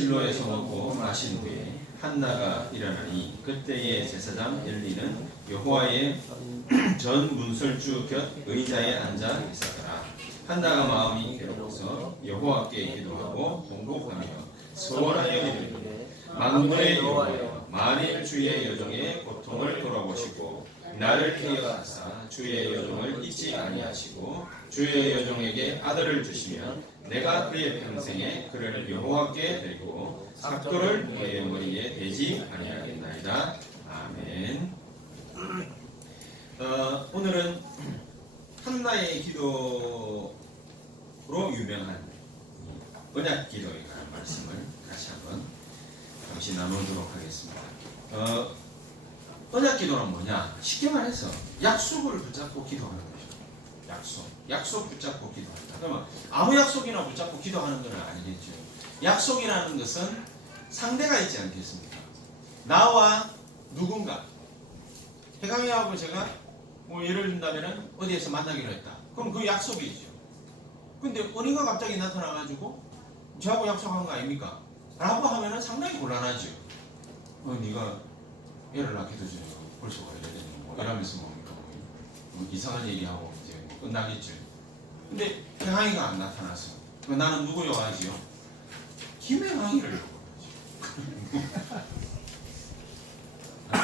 실로에서 먹고 마신 후에 한나가 일어나니 그때의 제사장 엘리는 여호와의 전 문설주 곁 의자에 앉아 있었더라. 한나가 마음이 괴로워서 여호와께 기도하고 통곡하며 소원하여 이르되 만군의 여호와여, 만일 주의 여종의 고통을 돌아보시고 나를 헤어하사 주의 여종을 잊지 아니하시고 주의 여종에게 아들을 주시면 내가 그의 평생에 그를 여호와께 드리고 삭도를 그의 머리에 대지 아니하겠나이다. 아멘. 오늘은 한나의 기도로 유명한 언약 기도에 관한 말씀을 다시 한번 잠시 나누도록 하겠습니다. 언약 기도는 뭐냐? 쉽게 말해서 약속을 붙잡고 기도하는 거죠. 약속 붙잡고 기도한다. 그러면 아무 약속이나 붙잡고 기도하는 건 아니겠죠. 약속이라는 것은 상대가 있지 않겠습니까? 나와 누군가. 해강이하고 제가 뭐 예를 든다면 어디에서 만나기로 했다. 그럼 그 약속이죠. 근데 언니가 갑자기 나타나가지고 저하고 약속한 거 아닙니까? 라고 하면은 상당히 곤란하죠. 네가 애를 낳기도 전에 벌써 그래야 되는 뭐 이러면서 뭡니까? 뭐 이상한 얘기하고 이제 뭐 끝나겠죠. 근데 해강이가 안 나타났어. 나는 누구요 하지요? 김해강이를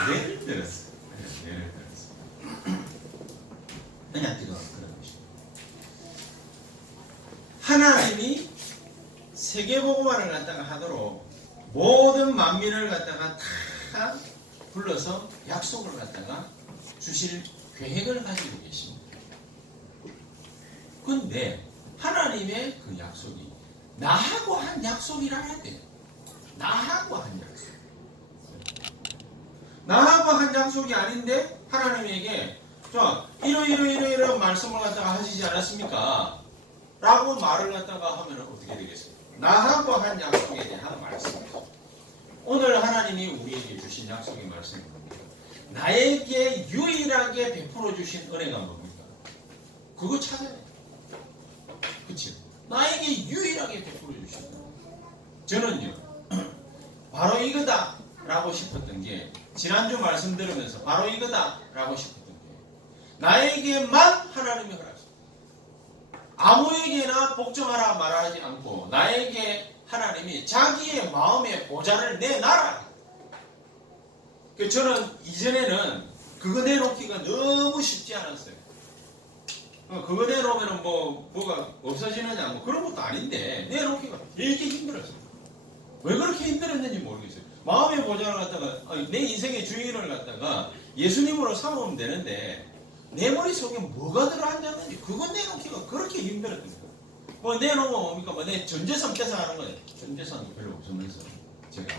예를 들었어. 예를 들었어. 그냥 기도하는 그런 것입니다. 하나님이 세계복음화를 갖다가 하도록 모든 만민을 갖다가 다 불러서 약속을 갖다가 주실 계획을 가지고 계십니다. 근데 하나님의 그 약속이 나하고 한 약속이라 해야 돼요. 나하고 한 약속. 나하고 한 약속이 아닌데 하나님에게 이런 말씀을 갖다가 하시지 않았습니까? 라고 말을 갖다가 하면 어떻게 되겠습니까? 나하고 한 약속에 대한 말씀입니다. 오늘 하나님이 우리에게 주신 약속의 말씀은 뭡니까? 나에게 유일하게 베풀어 주신 은혜가 뭡니까? 그거 찾아야 돼요. 그치? 나에게 유일하게 베풀어 주신 은혜. 저는요, 바로 이거다 라고 싶었던 게, 지난주 말씀 들으면서 바로 이거다 라고 싶었던 게, 나에게만 하나님이 허락하셨어요. 아무에게나 복종하라 말하지 않고 나에게 하나님이 자기의 마음의 보좌를 내놔라. 저는 이전에는 그거 내놓기가 너무 쉽지 않았어요. 그거 내놓으면 뭐가 없어지느냐 뭐 그런 것도 아닌데 내놓기가 되게 힘들었어요. 왜 그렇게 힘들었는지 모르겠어요. 마음의 보좌를 갖다가 내 인생의 주인을 갖다가 예수님으로 삼으면 되는데 내 머릿속에 뭐가 들어앉았는지 그거 내놓기가 그렇게 힘들었던 거예요. 뭐 내놓으면 뭡니까? 내 전재산 뺏어가는 거예요. 전재산도 별로 없으면서 제가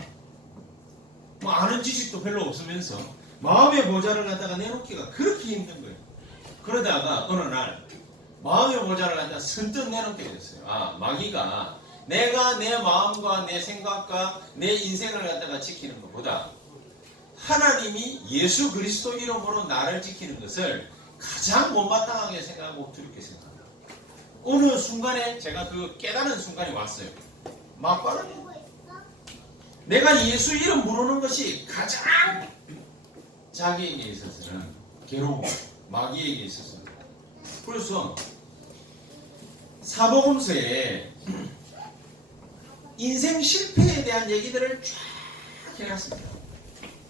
뭐 아는 지식도 별로 없으면서 마음의 보좌를 갖다가 내놓기가 그렇게 힘든 거예요. 그러다가 어느 날 마음의 보좌를 갖다가 선뜻 내놓게 됐어요. 마귀가 내가 내 마음과 내 생각과 내 인생을 갖다가 지키는 것보다 하나님이 예수 그리스도 이름으로 나를 지키는 것을 가장 못마땅하게 생각하고 두렵게 생각합니다. 어느 순간에 제가 그 깨달은 순간이 왔어요. 막바로 내가 예수 이름 부르는 것이 가장 자기에게 있어서는 괴로워. 마귀에게 있어서는. 그래서 사복음서에 인생 실패에 대한 얘기들을 쫙 해놨습니다.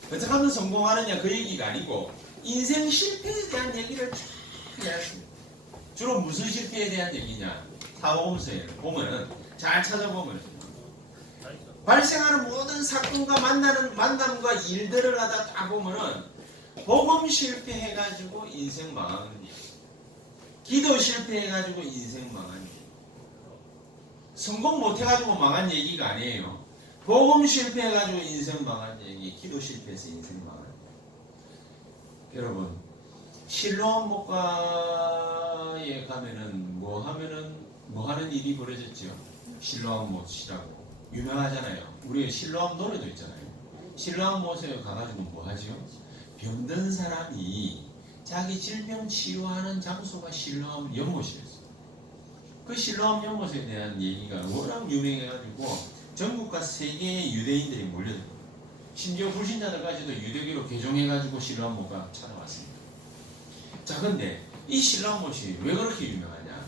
어떻게 하면 성공하느냐 그 얘기가 아니고 인생 실패에 대한 얘기를 쫙 해놨습니다. 주로 무슨 실패에 대한 얘기냐? 사복음서에 보면은 잘 찾아보면 발생하는 모든 사건과 만남과 일들을 갖다 딱 보면은 복음 실패해가지고 인생 망하는 얘기, 기도 실패해가지고 인생 망하는 얘기, 성공 못해가지고 망한 얘기가 아니에요. 복음 실패해가지고 인생 망한 얘기, 기도 실패해서 인생 망한 얘기. 여러분, 실로암 목가에 가면은 뭐 하는 일이 벌어졌죠? 실로암 못이라고 유명하잖아요. 우리 실로암 노래도 있잖아요. 실로암 못에 가가지고 뭐 하죠? 병든 사람이 자기 질병 치유하는 장소가 실로암 연못이었어요. 그 실로암 연못에 대한 얘기가 워낙 유명해가지고 전국과 세계의 유대인들이 몰려들고 심지어 불신자들까지도 유대교로 개종해가지고 실로암못가 찾아왔습니다. 자, 근데 이 실로암못이 왜 그렇게 유명하냐?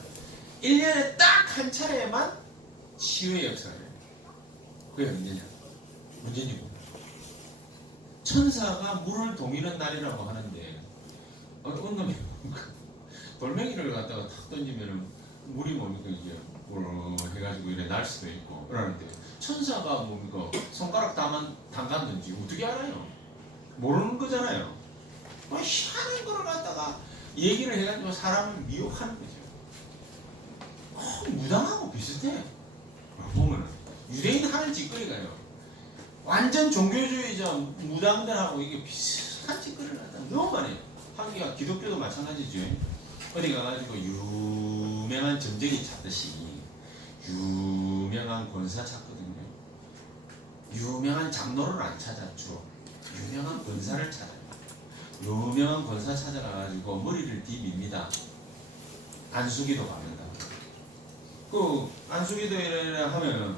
1년에 딱 한 차례만 치유의 역사를 해요. 그게 언제냐? 문제니고 천사가 물을 동이는 날이라고 하는데 어떤 놈이 돌멩이를 갖다가 탁 던지면은 물이 뭡니까 이게 해가지고 이래 날 수도 있고 그러는데 천사가 뭡니까 손가락 담갔는지 어떻게 알아요? 모르는 거잖아요. 희한한 거를 갖다가 얘기를 해가지고 사람을 미혹하는 거죠. 무당하고 비슷해. 보면은 유대인 하는 짓거리가요. 완전 종교주의자 무당들하고 이게 비슷한 짓거리를 하다 너무 많아요. 한기가 기독교도 마찬가지죠. 어디 가가지고 유명한 점쟁이 찾듯이 유명한 권사 찾거든요. 유명한 장로를 안 찾아 주로 유명한 권사를 찾아요. 유명한 권사 찾아가가지고 머리를 뒤밉니다. 안수기도 받는다. 그 안수기도 하면은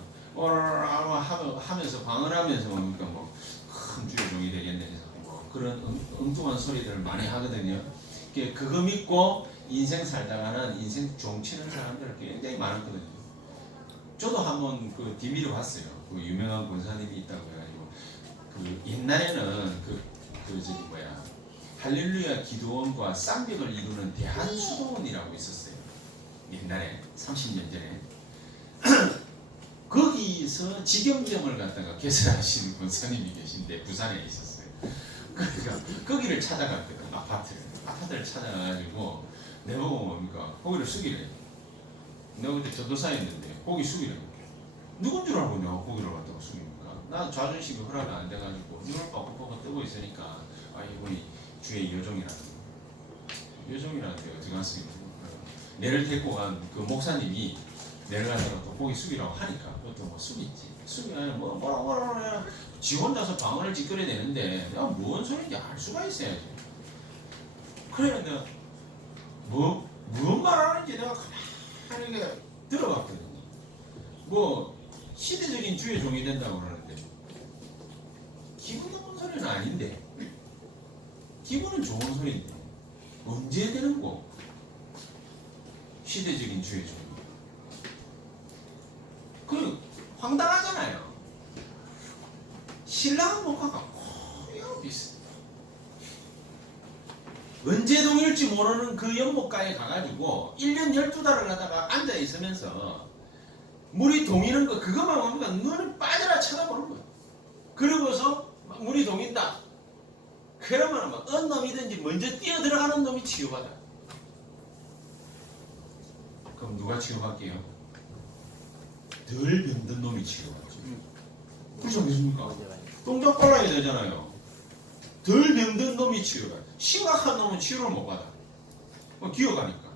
하면서 방언하면서 뭡니까 뭐큰 주의 종이 되겠네 해서 뭐 그런 엉뚱한 소리들을 많이 하거든요. 그거 믿고 인생 살다가는 인생 종치는 사람들 굉장히 많았거든요. 저도 한번 그 DVD를 봤어요. 그 유명한 권사님이 있다고 해가지고 그 옛날에는 할렐루야 기도원과 쌍벽을 이루는 대한수도원이라고 있었어요. 옛날에 30년 전에 거기서 직영점을 갖다가 개설하시는 권사님이 계신데 부산에 있었어요. 그러니까 거기를 찾아갔거든. 아파트를 찾아가지고 내보고 뭡니까 고기를 숙이래. 내가 그때 전도사였는데 고기 숙이래. 누군 줄 알고 내가 고기를 갖다가 숙입니까? 나 자존심이 허락이 안 돼가지고 눈을 빡빡빡 뜨고 있으니까 이분이 주의 여종이라는 게 어디 갔습니까? 내를 데리고 간 그 목사님이 내를 가다가 또 고기 숙이라고 하니까 그것도 뭐 숙이지. 숙이면 뭐라고 지 혼자서 방언을 짓거려야 되는데 내가 뭔 소리인지 알 수가 있어야지. 그래 내가 무슨 말하는지 내가 가만히 들어봤거든요. 뭐 시대적인 주의 종이 된다고 그러는데 기분 나쁜 소리는 아닌데 기분은 좋은 소리인데 언제 되는 거? 시대적인 주의 종. 그 황당하잖아요. 신랑한 목화가 거의 비슷해. 언제 동일지 모르는 그 연못가에 가가지고 1년 12달을 가다가 앉아 있으면서 물이 동이는 거 그것만 보면 눈을 빠져라 쳐다보는 거야. 그러고서 물이 동인다. 그러면 어느 놈이든지 먼저 뛰어들어가는 놈이 치유받아. 그럼 누가 치유받게요? 덜 병든 놈이 치유받죠. 그렇지 않습니까? 동작 빨라야 되잖아요. 덜 병든 놈이 치유받아. 심각한 놈은 치유를 못 받아. 기어가니까.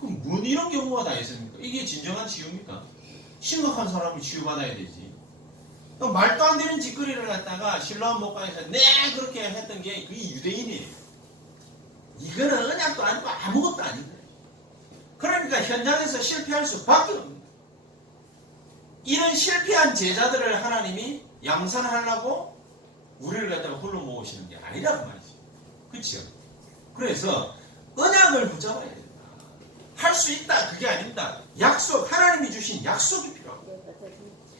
그럼 뭐 이런 경우가 다 있습니까? 이게 진정한 치유입니까? 심각한 사람은 치유받아야 되지. 말도 안 되는 짓거리를 갖다가 실로암 목가에서 그렇게 했던 게 그게 유대인이에요. 이거는 언약도 아니고 아무것도 아니다. 그러니까 현장에서 실패할 수밖에 없는 거예요. 이런 실패한 제자들을 하나님이 양산하려고 우리를 갖다가 불러 모으시는 게 아니라고 말이죠. 그렇죠? 그래서 언약을 붙잡아야 된다. 할 수 있다. 그게 아닙니다. 약속, 하나님이 주신 약속이 필요합니다.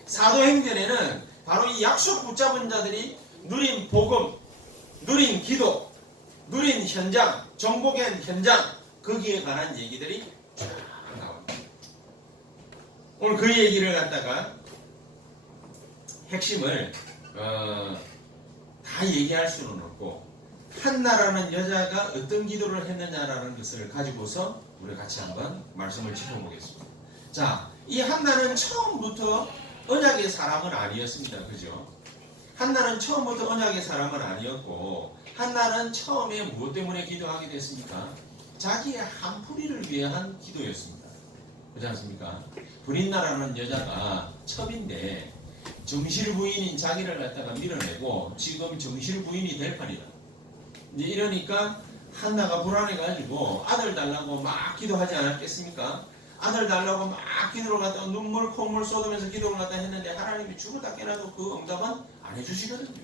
사도행전에는 바로 이 약속 붙잡은 자들이 누린 복음, 누린 기도, 누린 현장, 정복의 현장, 거기에 관한 얘기들이 쫙 나옵니다. 오늘 그 얘기를 갖다가 핵심을 다 얘기할 수는 없고 한나라는 여자가 어떤 기도를 했느냐라는 것을 가지고서 우리 같이 한번 말씀을 짚어보겠습니다. 자, 이 한나는 처음부터 언약의 사람은 아니었습니다. 그죠? 한나는 처음부터 언약의 사람은 아니었고 한나는 처음에 무엇 때문에 기도하게 됐습니까? 자기의 한풀이를 위한 기도였습니다. 그렇지 않습니까? 브린나라는 여자가 첩인데 정실 부인인 자기를 갖다가 밀어내고 지금 정실 부인이 될 판이다. 이제 이러니까 한나가 불안해가지고 아들 달라고 막 기도하지 않았겠습니까? 아들 달라고 막 기도를 갖다가 눈물 콧물 쏟으면서 기도를 갖다 했는데 하나님이 죽었다 깨나도 그 응답은 안 해주시거든요.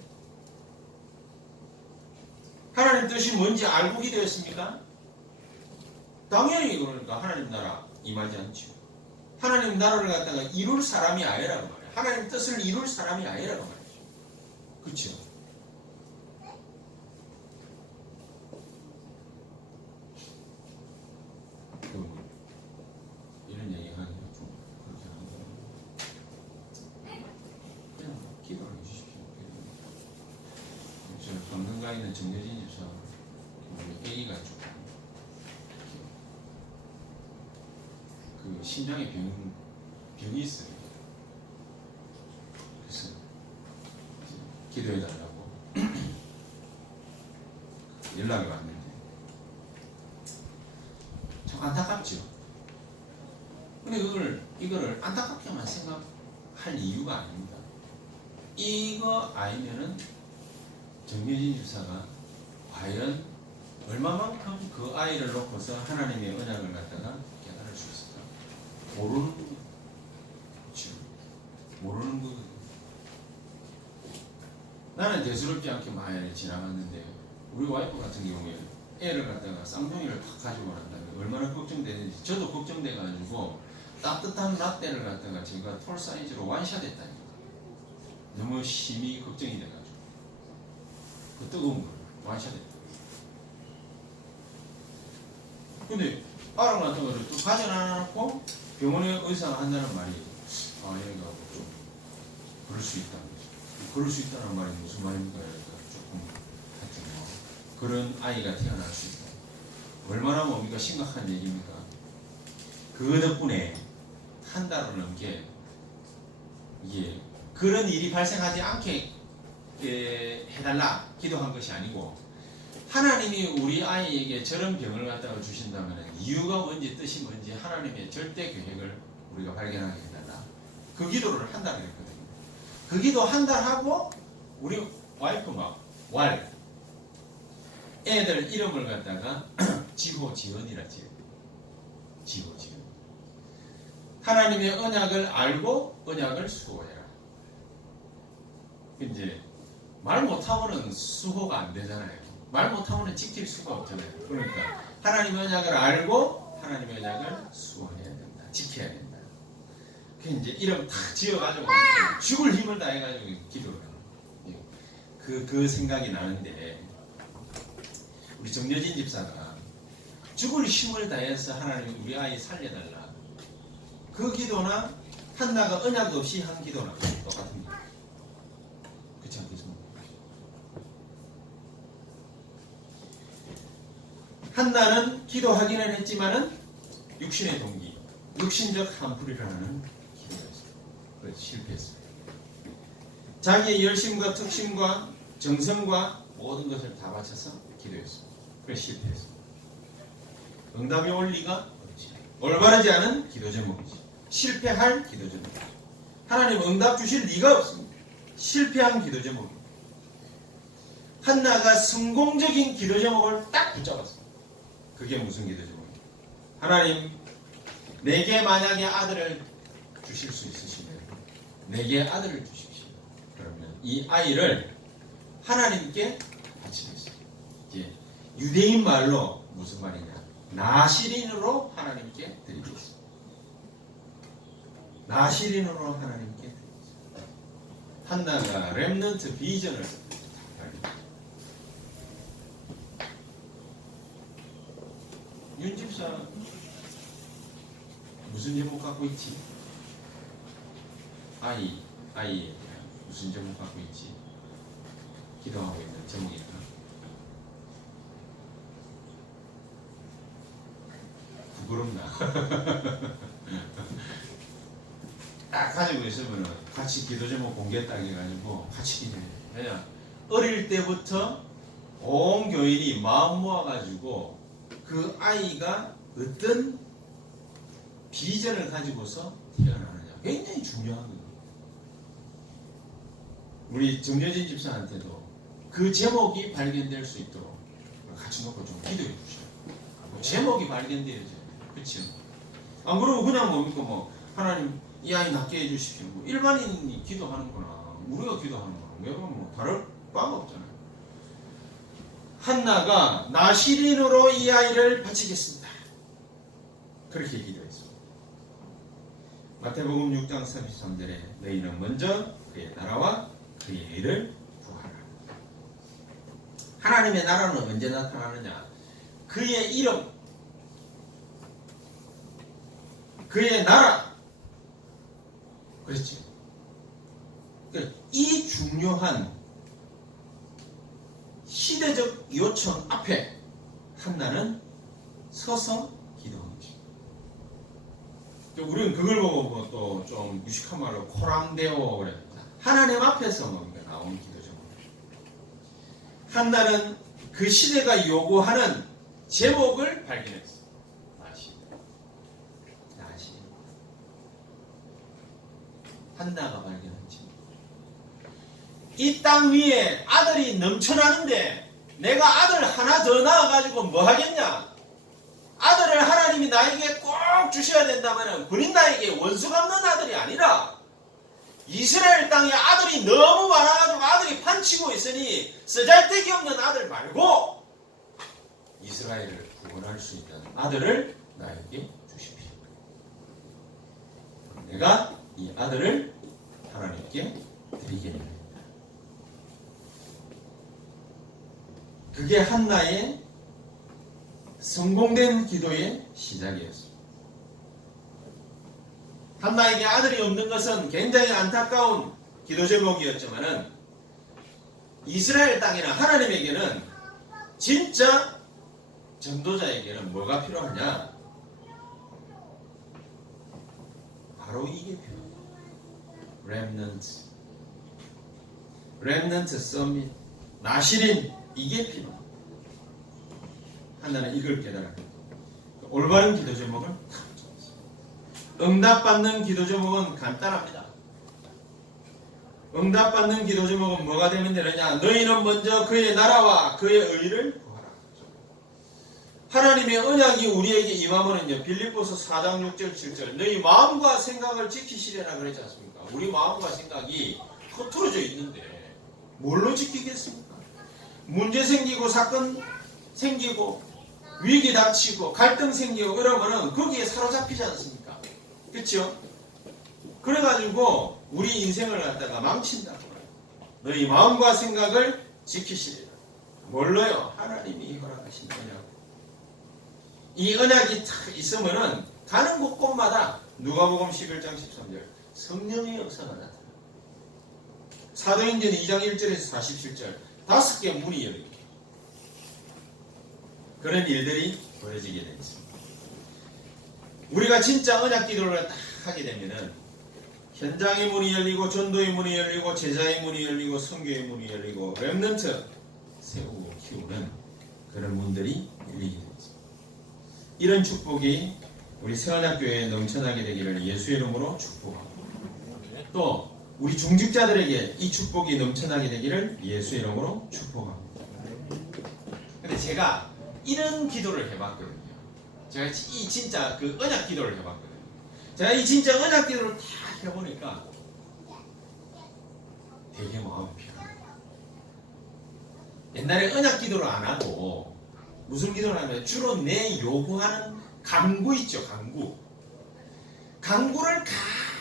하나님 뜻이 뭔지 알고 기도했습니까? 당연히 그러니까 하나님 나라 임하지 않죠. 하나님 나라를 갖다가 이룰 사람이 아니라고 말해요. 하나님 뜻을 이룰 사람이 아니라고 말이죠. 그렇죠? 이런 얘기하기가 좀 그렇게 하는 거예요. 그냥 기도를 해주십시오. 저 강릉가 있는 정여진 집사 우리 A가 좀 그 심장에 병이 있어요. 그래서 기도해달라고 연락이 왔는데 참 안타깝죠. 근데 이거를 안타깝게만 생각할 이유가 아닙니다. 이거 아니면은 정여진 집사가 과연 얼마만큼 그 아이를 놓고서 하나님의 언약을 갖다가 깨달을 수 있을까? 모르는 거예요. 그렇죠? 모르는 거거든요. 나는 대수롭지 않게 많이 지나갔는데 우리 와이프 같은 경우에 애를 갖다가 쌍둥이를 탁 가지고 난다면 얼마나 걱정되는지 저도 걱정돼가지고 따뜻한 라떼를 갖다가 제가 톨 사이즈로 완샷했다니까. 너무 심히 걱정이 돼가지고 그 뜨거운 걸 완샷했다. 근데 아랑 같은 거를 또 가져놔놓고 병원에 의사가 한다는 말이 얘가 좀 그럴 수 있다. 그럴 수 있다는 말이 무슨 말입니까? 조금 하여튼 뭐 그런 아이가 태어날 수 있다. 얼마나 뭡니까 심각한 얘기입니까? 그 덕분에 한 달을 넘게 이게 그런 일이 발생하지 않게 해달라 기도한 것이 아니고 하나님이 우리 아이에게 저런 병을 갖다가 주신다면 이유가 뭔지 뜻이 뭔지 하나님의 절대 계획을 우리가 발견하게 해달라. 그 기도를 한 달 했거든요. 그 기도 한 달 하고 우리 와이프 왈 애들 이름을 갖다가 지호지은이라 지어. 지호지은. 하나님의 언약을 알고 언약을 수호해라. 이제 말 못하고는 수호가 안 되잖아요. 말 못하고는 지킬 수가 없잖아요. 그러니까 하나님의 언약을 알고 하나님의 언약을 수호해야 된다. 지켜야 된다. 그 이제 이름 탁 지어가지고 죽을 힘을 다해가지고 기도를 해요. 그 생각이 나는데 우리 정여진 집사가 죽을 힘을 다해서 하나님 우리 아이 살려달라. 그 기도나 한나가 언약 없이 한 기도나 똑같습니다. 그렇지 않겠습니까? 한나는 기도하기는 했지만은 육신의 동기, 육신적 한풀이라는 기도였어요. 그래서 실패했어요. 자기의 열심과 특심과 정성과 모든 것을 다 바쳐서 기도했어요. 그래서 실패했어요. 응답이 올 리가 없지. 올바르지 않은 기도 제목이지. 실패할 기도 제목이지. 하나님 응답 주실 리가 없습니다. 실패한 기도 제목입니다. 한나가 성공적인 기도 제목을 딱 붙잡았어요. 그게 무슨 기도 제목입니까? 하나님 내게 만약에 아들을 주실 수 있으시면 내게 아들을 주십시오. 그러면 이 아이를 하나님께 바치겠습니다. 이제 유대인 말로 무슨 말이냐? 나시린으로 하나님께 드리겠습니다. 나시린으로 하나님께 드리겠습니다. 한나가 렘넌트 비전을 윤집사 무슨 제목 갖고 있지? 아이에 대한 무슨 제목 갖고 있지? 기도하고 있는 제목일까? 부끄럽나? 딱 가지고 있으면 같이 기도 제목 공개 딱 해가지고 같이 기도해. 왜냐? 어릴 때부터 온 교인이 마음 모아가지고 그 아이가 어떤 비전을 가지고서 태어나느냐 굉장히 중요한 거예요. 우리 정여진 집사한테도 그 제목이 발견될 수 있도록 같이 놓고 좀 기도해 주셔요. 제목이 발견되어야죠. 그렇죠? 안 그러면 그냥 뭡니까 뭐 하나님 이 아이 낫게 해주십시오. 뭐 일반인이 기도하는 거나 우리가 기도하는 거나 내가 뭐 다를 바가 없잖아요. 한나가 나시린으로 이 아이를 바치겠습니다. 그렇게 기도했습니다. 마태복음 6장 33절에 너희는 먼저 그의 나라와 그의 의를 구하라. 하나님의 나라는 언제 나타나느냐? 그의 이름, 그의 나라. 그렇죠. 이 중요한 시대적 요청 앞에 한나는 서서 기도한 것입니다. 우리는 그걸 보고 또 좀 무식한 말로 코랑데오 그랬다. 하나님 앞에서 나온 기도죠. 한나는 그 시대가 요구하는 제목을 발견했어요. 나시. 한나가 발견한 제목. 이 땅 위에 아들이 넘쳐나는데 내가 아들 하나 더 낳아가지고 뭐 하겠냐? 아들을 하나님이 나에게 꼭 주셔야 된다면 그린 나에게 원수 갚는 아들이 아니라 이스라엘 땅에 아들이 너무 많아가지고 아들이 판치고 있으니 쓰잘데기 없는 아들 말고 이스라엘을 구원할 수 있는 아들을 나에게 주십시오. 내가 이 아들을 하나님께 드리겠습니다. 그게 한나의 성공된 기도의 시작이었습니다. 한나에게 아들이 없는 것은 굉장히 안타까운 기도 제목이었지만은 이스라엘 땅이나 하나님에게는 진짜 전도자에게는 뭐가 필요하냐? 바로 이게 필요합니다. 렘넌트 서밋, 나시린, 이게 필요합니다. 한나는 이걸 깨달았고 올바른 기도 제목을 응답받는 기도 제목은 간단합니다. 응답받는 기도 제목은 뭐가 되면 되느냐? 너희는 먼저 그의 나라와 그의 의를 구하라. 하나님의 언약이 우리에게 임하면은요, 빌립보서 4장 6절 7절 너희 마음과 생각을 지키시려나 그랬지 않습니까? 우리 마음과 생각이 흐트러져 있는데 뭘로 지키겠습니까? 문제 생기고 사건 생기고 위기 닥치고 갈등 생기고 이러면은 거기에 사로잡히지 않습니까? 그렇죠? 그래가지고 우리 인생을 갖다가 망친다고 그래요. 너희 마음과 생각을 지키시리라. 뭘로요? 하나님이 허락하신 언약. 이 언약이 탁 있으면은 가는 곳곳마다 누가복음 11장 13절 성령의 역사가 나타나요. 사도행전 2장 1절에서 47절 5개 문이 열립니다. 그런 일들이 벌어지게 되었습니다. 우리가 진짜 언약 기도를 딱 하게 되면은 현장의 문이 열리고 전도의 문이 열리고 제자의 문이 열리고 선교의 문이 열리고 렘넌트 세우고 키우는 그런 문들이 열리게 되었습니다. 이런 축복이 우리 세원학교에 넘쳐나게 되기를 예수의 이름으로 축복합니다. 또 우리 중직자들에게 이 축복이 넘쳐나게 되기를 예수의 이름으로 축복합니다. 근데 제가 이런 기도를 해봤거든요. 제가 이 진짜 그 언약 기도를 해봤거든요. 제가 이 진짜 언약 기도를 다 해보니까 되게 마음이 편해요. 옛날에 언약 기도를 안 하고 무슨 기도를 하면 주로 내 요구하는 간구 있죠. 간구를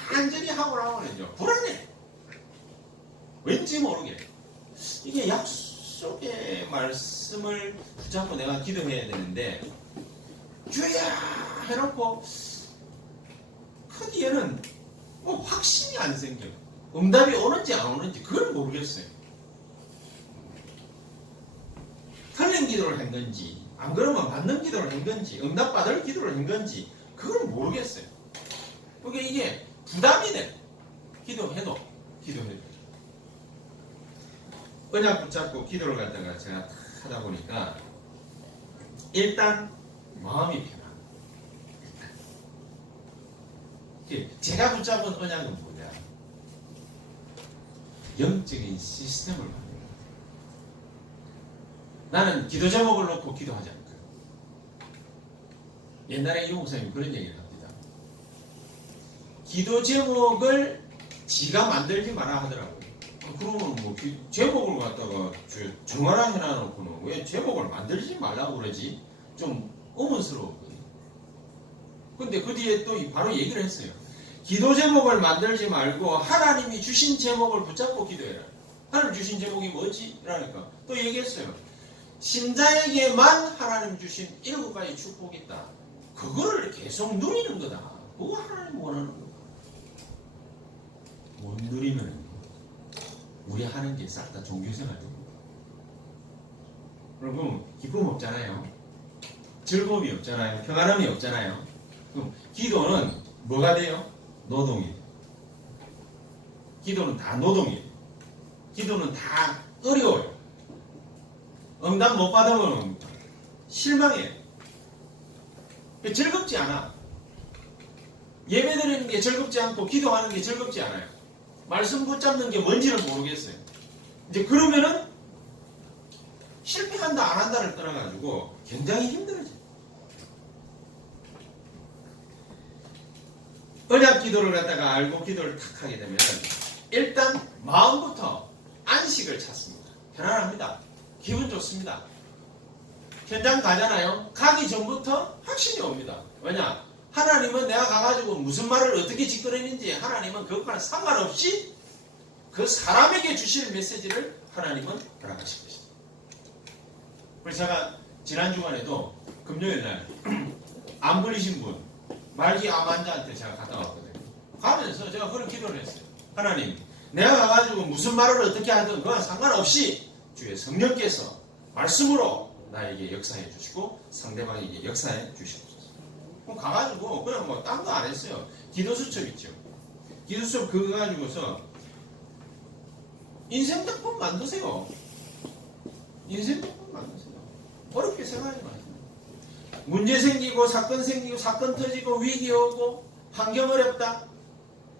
간절히 하고 나오면요 불안해. 왠지 모르게 이게 약속의 말씀을 붙잡고 내가 기도해야 되는데 주야 해놓고 그 뒤에는 뭐 확신이 안 생겨요. 응답이 오는지 안 오는지 그걸 모르겠어요. 틀린 기도를 한 건지 안 그러면 맞는 기도를 한 건지 응답받을 기도를 한 건지 그걸 모르겠어요. 그게 이게 부담이 돼. 기도해도 언약 붙잡고 기도를 갖다가 제가 하다 보니까 일단 마음이 편합니다. 제가 붙잡은 언약은 뭐냐? 영적인 시스템을 만듭니다. 나는 기도 제목을 놓고 기도하지 않고요. 옛날에 이 목사님 그런 얘기를 합니다. 기도 제목을 지가 만들지 마라 하더라고요. 그러면 뭐 제목을 갖다가 정하라 해놔놓고는 왜 제목을 만들지 말라고 그러지? 좀 의문스러웠거든요. 근데 그 뒤에 또 바로 얘기를 했어요. 기도 제목을 만들지 말고 하나님이 주신 제목을 붙잡고 기도해라. 하나님 주신 제목이 뭐지? 라니까 또 얘기했어요. 신자에게만 하나님 주신 7가지 축복이 있다. 그거를 계속 누리는 거다. 그거 하나님 원하는 거다. 못 누리면 우리 하는 게 싹 다 종교생활 됩니다. 그럼 기쁨 없잖아요. 즐거움이 없잖아요. 평안함이 없잖아요. 그럼 기도는 뭐가 돼요? 노동이에요. 기도는 다 노동이에요. 기도는 다 어려워요. 응답 못 받으면 실망해요. 즐겁지 않아. 예배드리는 게 즐겁지 않고 기도하는 게 즐겁지 않아요. 말씀 붙잡는 게 뭔지는 모르겠어요. 이제 그러면은 실패한다 안 한다를 떠나가지고 굉장히 힘들어져요. 언약 기도를 갖다가 알고 기도를 탁 하게 되면 일단 마음부터 안식을 찾습니다. 편안합니다. 기분 좋습니다. 현장 가잖아요. 가기 전부터 확신이 옵니다. 왜냐? 하나님은 내가 가가지고 무슨 말을 어떻게 짓거리는지 하나님은 그것과는 상관없이 그 사람에게 주실 메시지를 하나님은 허락하실 것입니다. 그래서 제가 지난 주간에도 금요일날 안 걸리신 분 말기 암 환자한테 제가 갔다 왔거든요. 가면서 제가 그런 기도를 했어요. 하나님, 내가 가가지고 무슨 말을 어떻게 하든 그건 상관없이 주의 성령께서 말씀으로 나에게 역사해 주시고 상대방에게 역사해 주시옵소서. 그럼 가가지고 그냥 뭐 딴 거 안 했어요. 기도수첩 있죠. 기도수첩 그거 가지고서 인생작품 만드세요. 인생작품 만드세요. 어렵게 생각하지 마세요. 문제 생기고 사건 생기고 사건 터지고 위기 오고 환경 어렵다.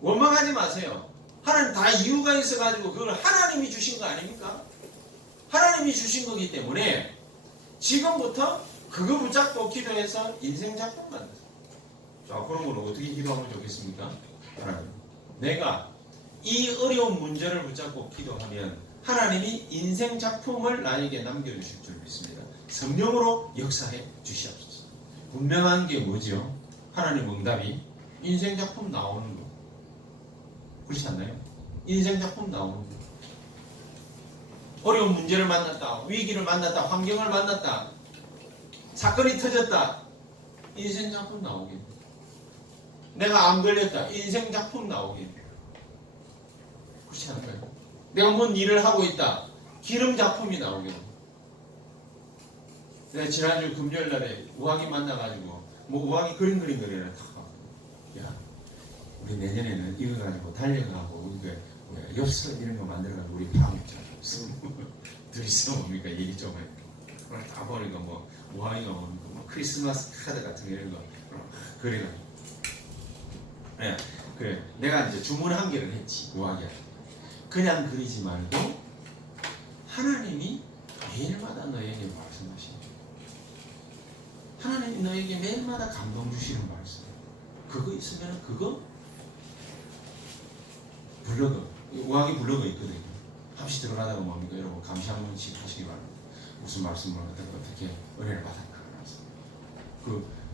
원망하지 마세요. 하나님 다 이유가 있어가지고 그걸 하나님이 주신 거 아닙니까? 하나님이 주신 거기 때문에 지금부터 그거 붙잡고 기도해서 인생작품 만드세요. 자, 그런 건 어떻게 기도하면 좋겠습니까? 하나님, 내가 이 어려운 문제를 붙잡고 기도하면 하나님이 인생작품을 나에게 남겨주실 줄 믿습니다. 성령으로 역사해 주시옵소서. 분명한 게 뭐죠? 하나님 응답이 인생작품 나오는 거. 그렇지 않나요? 인생작품 나오는 거. 어려운 문제를 만났다. 위기를 만났다. 환경을 만났다. 사건이 터졌다. 인생작품 나오겠네. 내가 안 걸렸다. 인생작품 나오겠네. 그렇지 않을까요? 내가 뭔 일을 하고 있다. 기름작품이 나오겠네. 내가 지난주 금요일날에 우학이 만나가지고 뭐 우학이 그림 그리라. 야, 우리 내년에는 이거 가지고 달력하고 이거 엽서 이런 거 만들어가지고 우리 파업했잖아. 둘이서 뭡니까 얘기 좀 해. 오늘 다 보니까 뭐 우학이가 뭐 크리스마스 카드 같은 거 이런 거 그래가지고. 네, 그래. 내가 이제 주문 한 개를 했지. 우학이 그냥 그리지 말고 하나님이 매일마다 너에게 말씀하시는 하나님이 너에게 매일마다 감동 주시는 말씀. 그거 있으면 그거 블로그, 우학이 블로그 있거든요. 합시 들어가다가 뭡니까? 여러분 감시 한 번씩 하시기 바랍니다. 무슨 말씀을 어떻게 은혜를 받았나.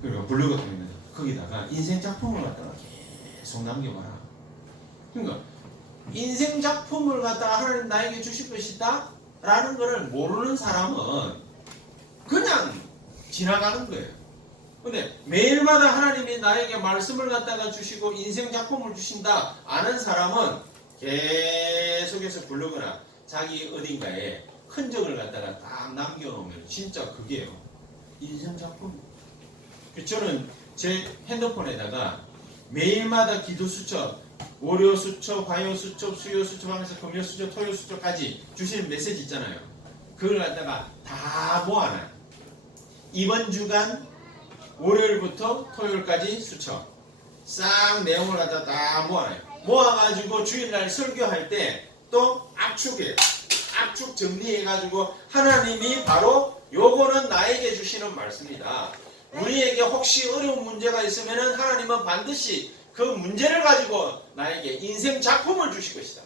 그리고 블로그가 있는데 거기다가 인생 작품을 갖다가 계속 남겨봐라. 그러니까 인생 작품을 갖다가 하나님 나에게 주실 것이다 라는 것을 모르는 사람은 그냥 지나가는 거예요. 근데 매일마다 하나님이 나에게 말씀을 갖다가 주시고 인생 작품을 주신다 아는 사람은 계속해서 블로그나 자기 어딘가에 흔적을 갖다가 딱 남겨놓으면 진짜 그게요. 인생 작품. 저는 제 핸드폰에다가 매일마다 기도 수첩, 월요 수첩, 화요 수첩, 수요 수첩 하면서 금요 수첩, 토요 수첩까지 주시는 메시지 있잖아요. 그걸 갖다가 다 모아놔요. 이번 주간 월요일부터 토요일까지 수첩 싹 내용을 갖다 다 모아놔요. 모아가지고 주일날 설교할 때 또 압축해요. 압축 정리해가지고 하나님이 바로 요거는 나에게 주시는 말씀이다. 우리에게 혹시 어려운 문제가 있으면 하나님은 반드시 그 문제를 가지고 나에게 인생 작품을 주실 것이다.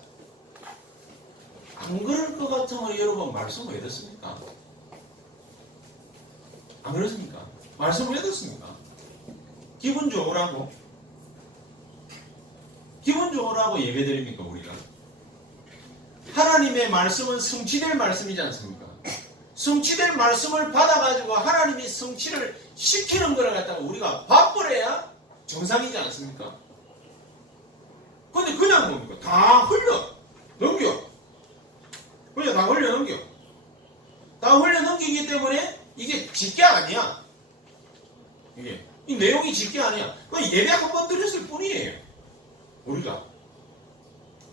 안 그럴 것 같으면 여러분 말씀 왜 듣습니까? 안 그렇습니까? 말씀 왜 듣습니까? 기분 좋으라고? 기분 좋으라고 예배 드립니까 우리가? 하나님의 말씀은 성취될 말씀이지 않습니까? 성취될 말씀을 받아가지고 하나님이 성취를 시키는 걸 갖다가 우리가 바쁘래야 정상이지 않습니까? 근데 그냥 뭡니까? 다 흘려 넘겨. 그냥 다 흘려 넘겨. 다 흘려 넘기기 때문에 이게 직계 아니야. 이게 이 내용이 직계 아니야. 그냥 예배 한 번 드렸을 뿐이에요. 우리가.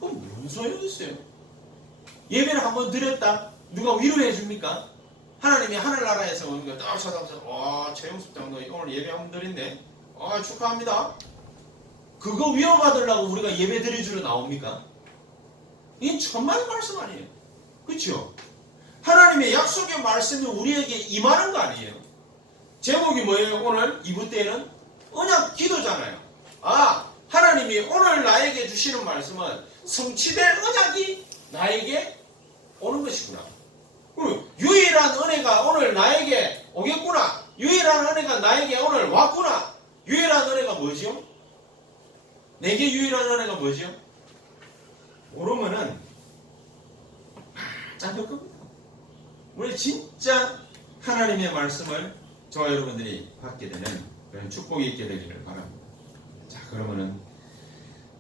그럼 무슨 소용이 있어요? 예배를 한 번 드렸다. 누가 위로해 줍니까? 하나님이 하늘나라에서 오는 거 딱 쳐다보면서 와 최영숙 장로 오늘 예배 한 번 드렸네. 아 축하합니다. 그거 위로받으려고 우리가 예배 드려주러 나옵니까? 이게 천만의 말씀 아니에요. 그렇죠? 하나님의 약속의 말씀이 우리에게 임하는 거 아니에요. 제목이 뭐예요? 오늘 2부 때는 언약 기도잖아요. 아 하나님이 오늘 나에게 주시는 말씀은 성취될 언약이 나에게 오는 것이구나. 유일한 은혜가 오늘 나에게 오겠구나. 유일한 은혜가 나에게 오늘 왔구나. 유일한 은혜가 뭐지요? 내게 유일한 은혜가 뭐지요? 모르면은 짱될 겁니다. 우리 진짜 하나님의 말씀을 저와 여러분들이 받게 되는 그런 축복이 있게 되기를 바랍니다. 자 그러면은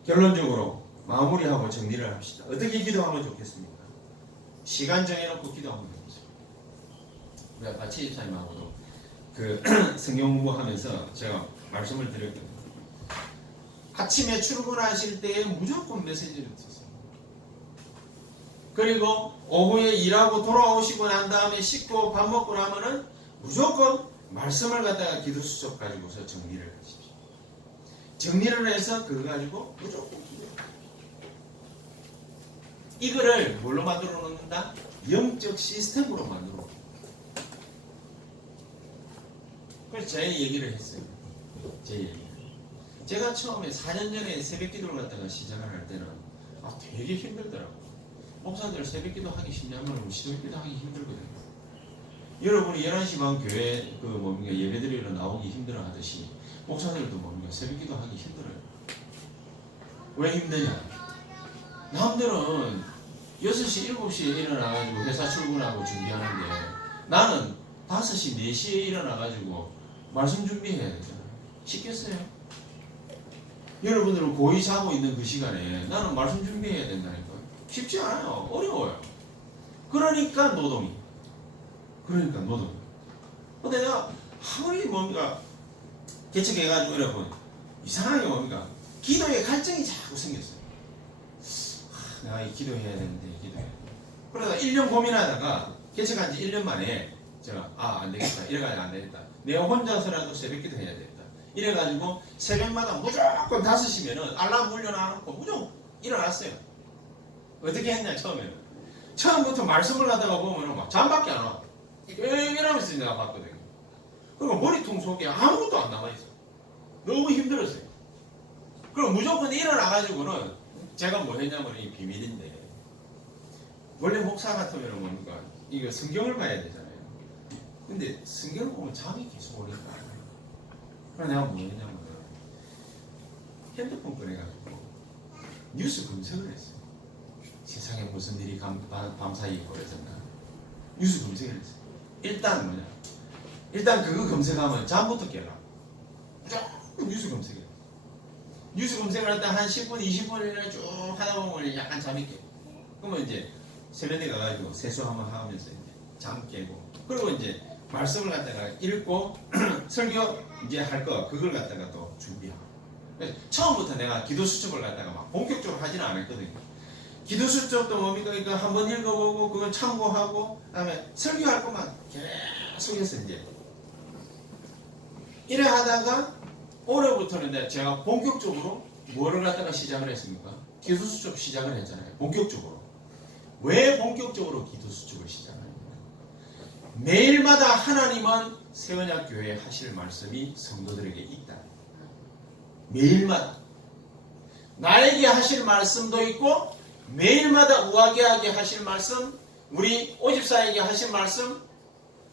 결론적으로 마무리하고 정리를 합시다. 어떻게 기도하면 좋겠습니까? 시간 정해놓고 기도하면 되겠습니다. 우리 아까 치집사님하고도 그 성경 공부하면서 제가 말씀을 드렸거든요. 아침에 출근하실 때에 무조건 메시지를 드세요. 그리고 오후에 일하고 돌아오시고 난 다음에 씻고 밥 먹고 나면은 무조건 말씀을 갖다가 기도 수첩 가지고서 정리를 하십시오. 정리를 해서 그거 가지고 무조건 기도해요. 이거를 뭘로 만들어 놓는다? 영적 시스템으로 만들어 놓는다. 그래서 제 얘기를 했어요. 제 얘기. 제가 처음에 4년 전에 새벽 기도를 갖다가 시작을 할 때는 되게 힘들더라고요. 목사들 새벽 기도 하기 쉽냐면 새벽 기도 하기 힘들거든요. 여러분이 11시 반 교회 예배 드리러 나오기 힘들어 하듯이 목사들도 새벽 기도 하기 힘들어요. 왜 힘드냐? 남들은 6시, 7시에 일어나가지고 회사 출근하고 준비하는데 나는 5시, 4시에 일어나가지고 말씀 준비해야 되잖아요. 쉽겠어요? 여러분들은 고이 자고 있는 그 시간에 나는 말씀 준비해야 된다니까요. 쉽지 않아요. 어려워요. 그러니까 노동이. 근데 내가 아무리 개척해가지고 여러분 이상하게 기도에 갈증이 자꾸 생겼어요. 내가 이 기도해야 되는데 그러다가 1년 고민하다가 개척한 지 1년 만에 제가 안 되겠다. 이래가지고 안 되겠다. 내가 혼자서라도 새벽 기도 해야 되겠다. 이래가지고 새벽마다 무조건 5시면은 알람 물려놔놓고 무조건 일어났어요. 어떻게 했냐 처음부터 말씀을 하다가 보면은 잠밖에 안 와. 이러면서 내가 봤거든요. 그리고 머리통 속에 아무것도 안 남아있어. 너무 힘들었어요. 그럼 무조건 일어나가지고는 제가 뭐 했냐면 이 비밀인데 원래 목사 같으면 이거 성경을 봐야 되잖아요. 근데 성경을 보면 잠이 계속 오니까 그래서 내가 뭐 했냐면 핸드폰 꺼내가지고 뉴스 검색을 했어요. 세상에 무슨 일이 밤사이에 벌어졌나 뉴스 검색을 했어요. 일단 그거 검색하면 잠부터 깨라. 무조건 뉴스 검색을 해요. 뉴스 검색을 할 때 한 10분, 20분이나 쭉 하다 보면 약간 잠이 깨. 그러면 이제 세련돼 가가지고 세수 한번 하면서 이제 잠 깨고 그리고 이제 말씀을 갖다가 읽고 설교 이제 할 거 그걸 갖다가 또 준비하고. 처음부터 내가 기도 수첩을 갖다가 막 본격적으로 하지는 않았거든요. 기도 수첩도 뭡니까? 한번 읽어보고 그걸 참고하고 그다음에 설교할 것만 계속해서 이제 이래 하다가 올해부터는 제가 본격적으로 뭐를 갖다가 시작을 했습니까? 기도 수첩 시작을 했잖아요. 본격적으로. 왜 본격적으로 기도 수첩을 시작합니까? 매일마다 하나님은 새언약교회에 하실 말씀이 성도들에게 있다. 매일마다 나에게 하실 말씀도 있고 매일마다 우아하게 하실 말씀, 우리 오집사에게 하실 말씀,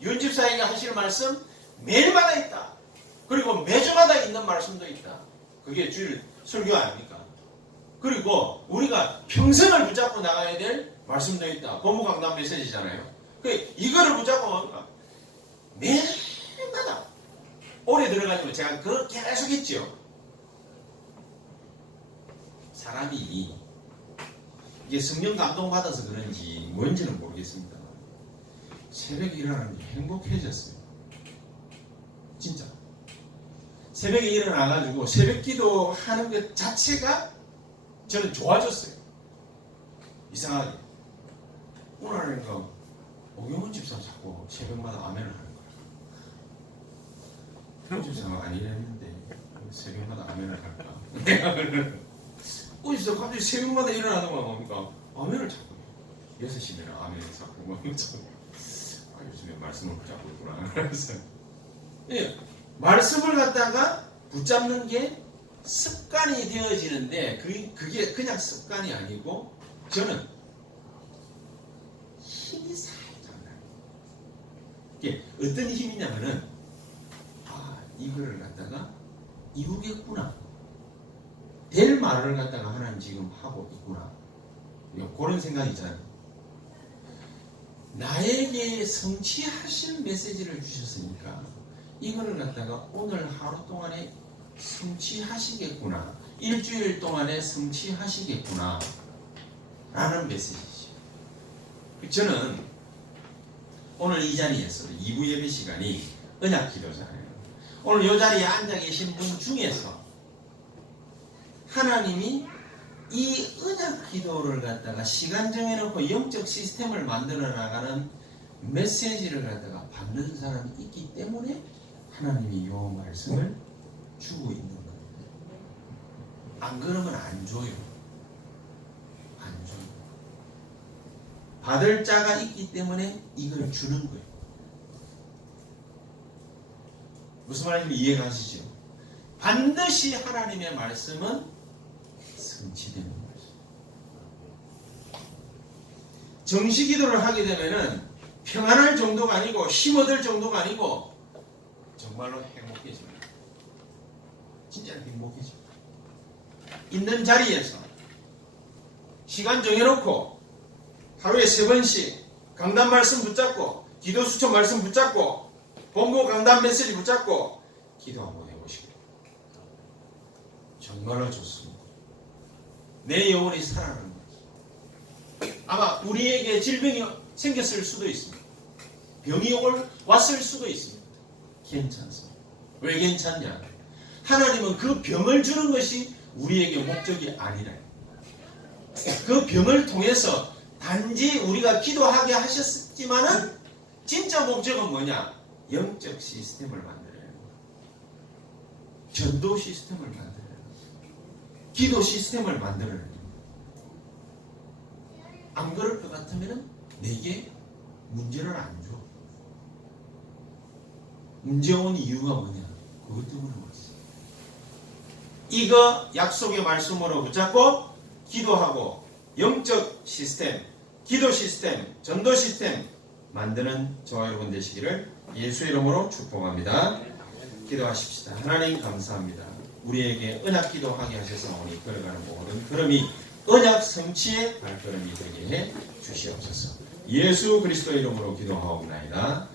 윤집사에게 하실 말씀 매일마다 있다. 그리고 매주마다 있는 말씀도 있다. 그게 주일 설교 아닙니까? 그리고 우리가 평생을 붙잡고 나가야 될 말씀도 있다. 법무 강단 메시지잖아요. 이거를 붙잡고 뭔가 매일마다 오래 들어가지고 제가 그걸 계속 했죠. 사람이 이게 성령 감동받아서 그런지 뭔지는 모르겠습니다. 새벽에 일어나는 게 행복해졌어요. 진짜. 새벽에 일어나가지고 새벽 기도 하는 것 자체가 저는 좋아졌어요. 이상하게. 오늘 하니까 오경훈 집사 자꾸 새벽마다 아멘을 하는 거예요. 오경훈 집사가 아니랬는데 새벽마다 아멘을 할까? 오 집사 갑자기 새벽마다 일어나는 거야 뭡니까? 아멘을 자꾸 해요. 6시면 아멘을 자꾸 하면서 요즘에 말씀을 붙잡고 있구나. 그래서 예, 말씀을 갖다가 붙잡는 게 습관이 되어지는데 그게 그냥 습관이 아니고 저는 힘이 살짝 나요. 이게 어떤 힘이냐면은 이거를 갖다가 이루겠구나. 될 말을 갖다가 하나님 지금 하고 있구나. 그런 생각이 있잖아요. 나에게 성취하실 메시지를 주셨으니까 이거를 갖다가 오늘 하루 동안에 성취하시겠구나. 일주일 동안에 성취하시겠구나. 라는 메시지죠. 저는 오늘 이 자리에서 2부 예배 시간이 언약 기도잖아요. 오늘 이 자리에 앉아 계신 분 중에서 하나님이 이 언약 기도를 갖다가 시간 정해놓고 영적 시스템을 만들어 나가는 메시지를 갖다가 받는 사람이 있기 때문에 하나님이 이 말씀을 주고 있는 거예요. 안 그러면 안 줘요. 안 줘요. 받을 자가 있기 때문에 이걸 주는 거예요. 무슨 말인지 이해가시죠? 반드시 하나님의 말씀은 성취되는 말씀. 정시 기도를 하게 되면은 평안할 정도가 아니고 힘 얻을 정도가 아니고 정말로 행복해집니다. 진짜 행복해집니다. 있는 자리에서 시간 정해놓고 하루에 3번씩 강단 말씀 붙잡고 기도 수첩 말씀 붙잡고 본부 강단 메시지 붙잡고 기도 한번 해보시고 정말로 좋습니다. 내 영혼이 살아나는 거죠. 아마 우리에게 질병이 생겼을 수도 있습니다. 병이 왔을 수도 있습니다. 괜찮습니다. 왜 괜찮냐? 하나님은 그 병을 주는 것이 우리에게 목적이 아니라 그 병을 통해서 단지 우리가 기도하게 하셨지만은 진짜 목적은 뭐냐? 영적 시스템을 만들어야 합니다. 전도 시스템을 만들어야 합니다. 기도 시스템을 만들어야 합니다. 안 그럴 것 같으면 내게 문제를 안 줘. 문제 온 이유가 뭐냐? 그것 때문에 왔어. 이거 약속의 말씀으로 붙잡고 기도하고 영적 시스템, 기도 시스템, 전도 시스템 만드는 저와 여러분 되시기를 예수의 이름으로 축복합니다. 기도하십시다. 하나님 감사합니다. 우리에게 언약 기도하게 하셔서 오늘 걸어가는 모든 걸음이 언약 성취의 발걸음이 되게 해 주시옵소서. 예수 그리스도 이름으로 기도하옵나이다.